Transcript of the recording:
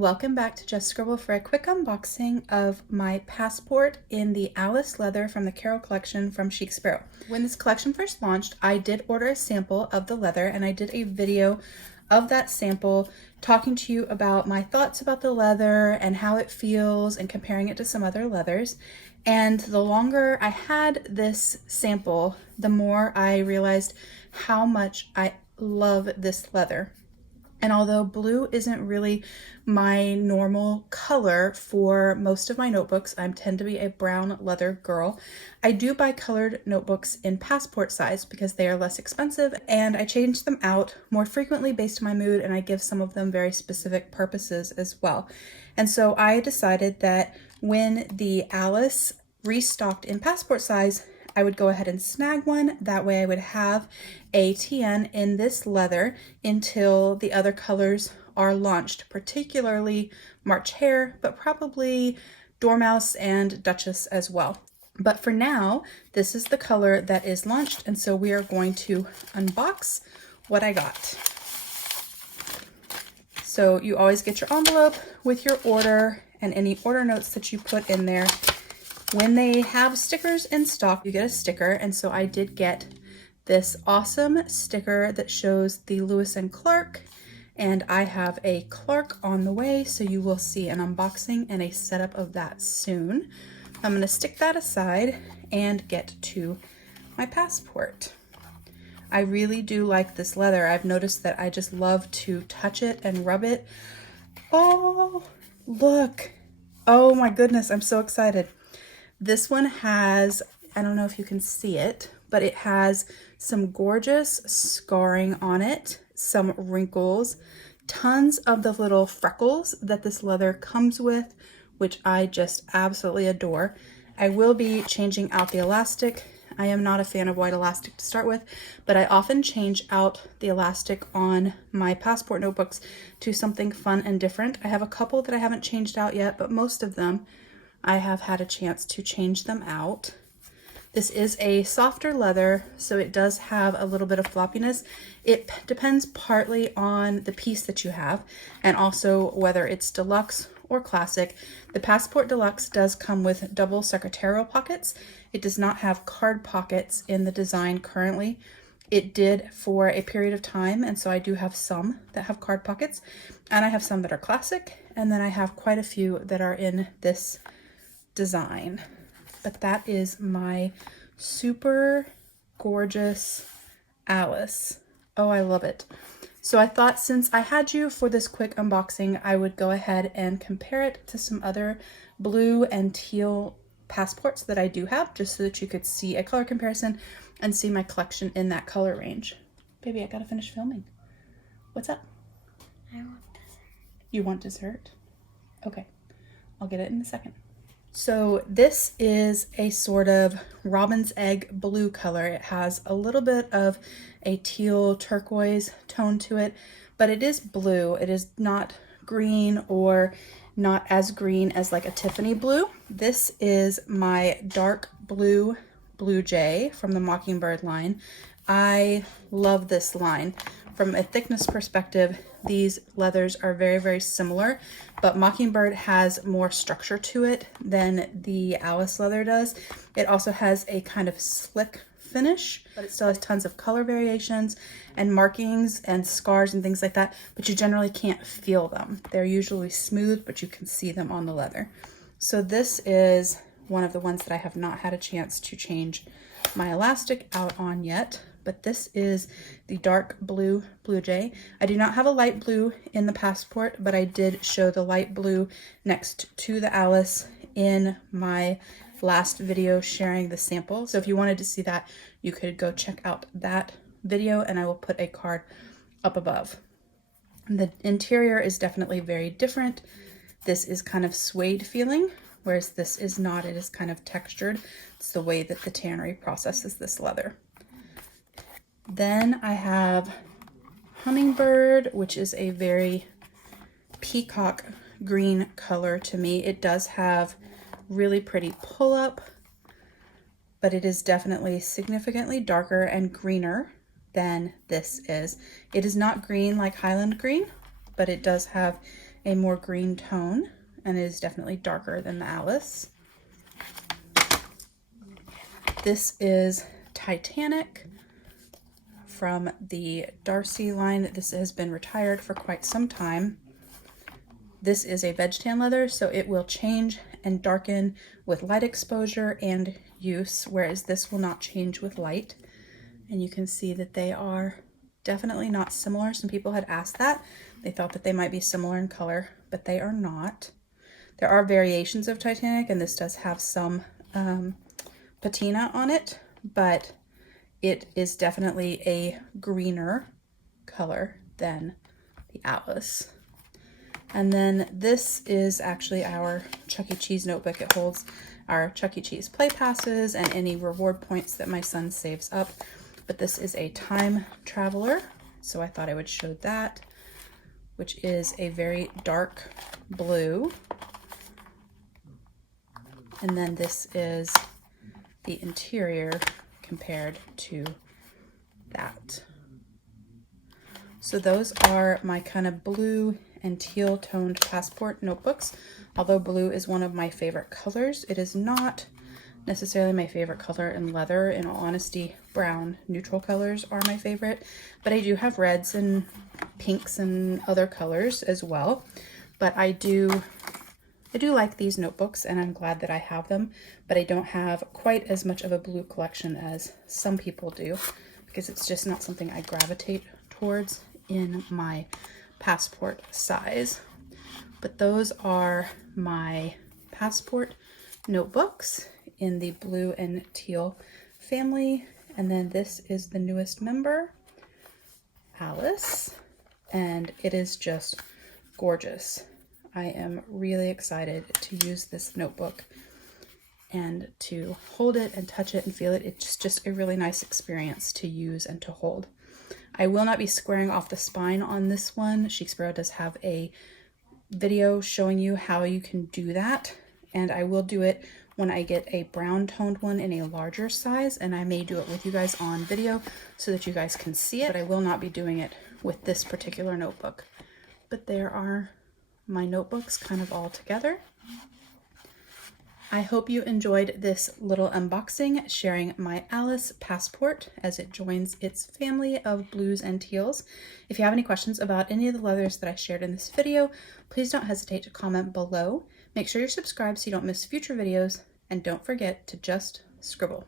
Welcome back to Just Scribble for a quick unboxing of my passport in the Alice leather from the Carroll collection from Chic Sparrow. When this collection first launched, I did order a sample of the leather and I did a video of that sample talking to you about my thoughts about the leather and how it feels and comparing it to some other leathers. And the longer I had this sample, the more I realized how much I love this leather. And although blue isn't really my normal color for most of my notebooks, I tend to be a brown leather girl, I do buy colored notebooks in passport size because they are less expensive, and I change them out more frequently based on my mood, and I give some of them very specific purposes as well. And so I decided that when the Alice restocked in passport size, I would go ahead and snag one. That way I would have a TN in this leather until the other colors are launched, particularly March Hare, but probably Dormouse and Duchess as well. But for now, this is the color that is launched, and so we are going to unbox what I got. So you always get your envelope with your order and any order notes that you put in there. When they have stickers in stock, you get a sticker, and so I did get this awesome sticker that shows the Lewis and Clark, and I have a Clark on the way, so you will see an unboxing and a setup of that soon. I'm going to stick that aside and get to my passport. I really do like this leather. I've noticed that I just love to touch it and rub it. Oh, look. Oh my goodness, I'm so excited. This one has, I don't know if you can see it, but it has some gorgeous scarring on it, some wrinkles, tons of the little freckles that this leather comes with, which I just absolutely adore. I will be changing out the elastic. I am not a fan of white elastic to start with, but I often change out the elastic on my passport notebooks to something fun and different. I have a couple that I haven't changed out yet, but most of them I have had a chance to change them out. This is a softer leather, so it does have a little bit of floppiness. It depends partly on the piece that you have and also whether it's deluxe or classic. The Passport Deluxe does come with double secretarial pockets. It does not have card pockets in the design currently. It did for a period of time, and so I do have some that have card pockets, and I have some that are classic, and then I have quite a few that are in this design. But that is my super gorgeous Alice. Oh, I love it. So I thought since I had you for this quick unboxing, I would go ahead and compare it to some other blue and teal passports that I do have, just so that you could see a color comparison and see my collection in that color range. Baby, I gotta finish filming. What's up? I want dessert. You want dessert? Okay, I'll get it in a second. So this is a sort of robin's egg blue color. It has a little bit of a teal turquoise tone to it, but it is blue. It is not green or not as green as like a Tiffany blue. This is my dark blue Blue Jay from the Mockingbird line. I love this line. From a thickness perspective, these leathers are very, very similar, but Mockingbird has more structure to it than the Alice leather does. It also has a kind of slick finish, but it still has tons of color variations and markings and scars and things like that, but you generally can't feel them. They're usually smooth, but you can see them on the leather. So this is one of the ones that I have not had a chance to change my elastic out on yet. But this is the dark blue Blue Jay. I do not have a light blue in the passport, but I did show the light blue next to the Alice in my last video sharing the sample. So if you wanted to see that, you could go check out that video, and I will put a card up above. The interior is definitely very different. This is kind of suede feeling, whereas this is not. It is kind of textured. It's the way that the tannery processes this leather. Then I have Hummingbird, which is a very peacock green color to me. It does have really pretty pull-up, but it is definitely significantly darker and greener than this is. It is not green like Highland green, but it does have a more green tone, and it is definitely darker than the Alice. This is Titanic from the Darcy line. This has been retired for quite some time. This is a veg tan leather, so it will change and darken with light exposure and use, whereas this will not change with light. And you can see that they are definitely not similar. Some people had asked that. They thought that they might be similar in color, but they are not. There are variations of Titanic, and this does have some patina on it, but it is definitely a greener color than the Alice. And then this is actually our Chuck E. Cheese notebook. It holds our Chuck E. Cheese play passes and any reward points that my son saves up. But this is a time traveler, so I thought I would show that, which is a very dark blue. And then this is the interior compared to that. So those are my kind of blue and teal toned passport notebooks. Although blue is one of my favorite colors, it is not necessarily my favorite color in leather. In all honesty, brown neutral colors are my favorite, but I do have reds and pinks and other colors as well. But I do like these notebooks, and I'm glad that I have them, but I don't have quite as much of a blue collection as some people do, because it's just not something I gravitate towards in my passport size. But those are my passport notebooks in the blue and teal family. And then this is the newest member, Alice, and it is just gorgeous. I am really excited to use this notebook and to hold it and touch it and feel it. It's just a really nice experience to use and to hold. I will not be squaring off the spine on this one. Chic Sparrow does have a video showing you how you can do that, and I will do it when I get a brown toned one in a larger size, and I may do it with you guys on video so that you guys can see it, but I will not be doing it with this particular notebook. But there are my notebooks kind of all together. I hope you enjoyed this little unboxing, sharing my Alice passport as it joins its family of blues and teals. If you have any questions about any of the leathers that I shared in this video, please don't hesitate to comment below. Make sure you're subscribed so you don't miss future videos, and don't forget to just scribble.